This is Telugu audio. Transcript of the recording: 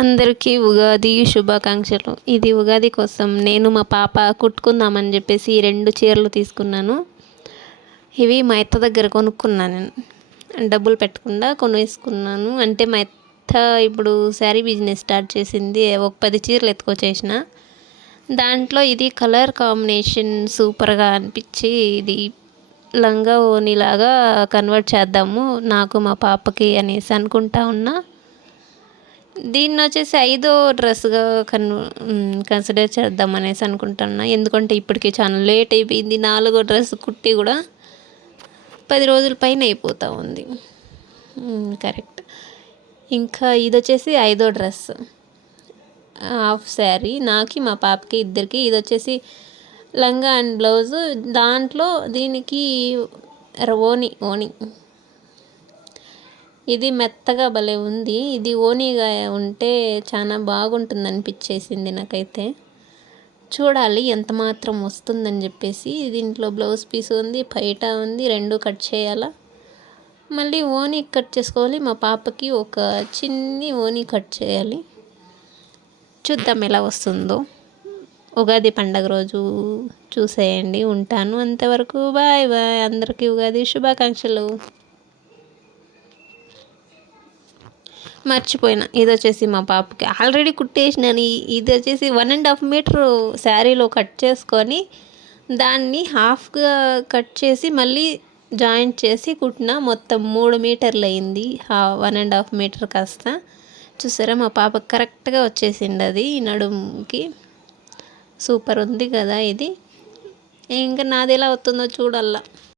అందరికీ ఉగాది శుభాకాంక్షలు. ఇది ఉగాది కోసం నేను మా పాప కుట్టుకుందామని చెప్పేసి ఈ 2 చీరలు తీసుకున్నాను. ఇవి మా అత్త దగ్గర కొనుక్కున్నాను నేను. డబ్బులు పెట్టకుండా కొనేసుకున్నాను. అంటే మా అత్త ఇప్పుడు శారీ బిజినెస్ స్టార్ట్ చేసింది. ఒక 10 చీరలు ఎత్తుకొచ్చేసిన. దాంట్లో ఇది కలర్ కాంబినేషన్ సూపర్గా అనిపించి ఇది లంగా ఓణిలాగా కన్వర్ట్ చేద్దాము నాకు మా పాపకి అనేసి అనుకుంటా ఉన్నా. దీన్ని వచ్చేసి 5వ డ్రెస్‌గా కన్సిడర్ చేద్దాం అనేసి అనుకుంటున్నా. ఎందుకంటే ఇప్పటికి చాలా లేట్ అయిపోయింది. 4వ డ్రెస్ కుట్టి కూడా 10 రోజుల పైన అయిపోతూ ఉంది. కరెక్ట్. ఇంకా ఇదొచ్చేసి 5వ డ్రెస్. హాఫ్ శారీ నాకి మా పాపకి ఇద్దరికి. ఇది వచ్చేసి లంగా అండ్ బ్లౌజు. దాంట్లో దీనికి ఓణి ఇది మెత్తగా భలే ఉంది. ఇది ఓణిగా ఉంటే చాలా బాగుంటుంది అనిపించేసింది నాకైతే. చూడాలి ఎంత మాత్రం వస్తుందని చెప్పేసి. దీంట్లో బ్లౌజ్ పీస్ ఉంది, పైట ఉంది, 2 కట్ చేయాలా. మళ్ళీ ఓణి కట్ చేసుకోవాలి. మా పాపకి ఒక చిన్ని ఓణి కట్ చేయాలి. చూద్దాం ఎలా వస్తుందో. ఉగాది పండగ రోజు చూసేయండి. ఉంటాను. అంతవరకు బాయ్ బాయ్. అందరికీ ఉగాది శుభాకాంక్షలు. మర్చిపోయినా, ఇది వచ్చేసి మా పాపకి ఆల్రెడీ కుట్టేసినాను. ఇది వచ్చేసి 1.5 మీటర్ శారీలో కట్ చేసుకొని దాన్ని హాఫ్గా కట్ చేసి మళ్ళీ జాయింట్ చేసి కుట్టిన. మొత్తం 3 మీటర్లు అయింది. 1.5 మీటర్ కాస్త. చూసారా మా పాపకి కరెక్ట్గా వచ్చేసింది అది నడుముకి. సూపర్ ఉంది కదా ఇది. ఇంకా నాది ఎలా అవుతుందో చూడాలా.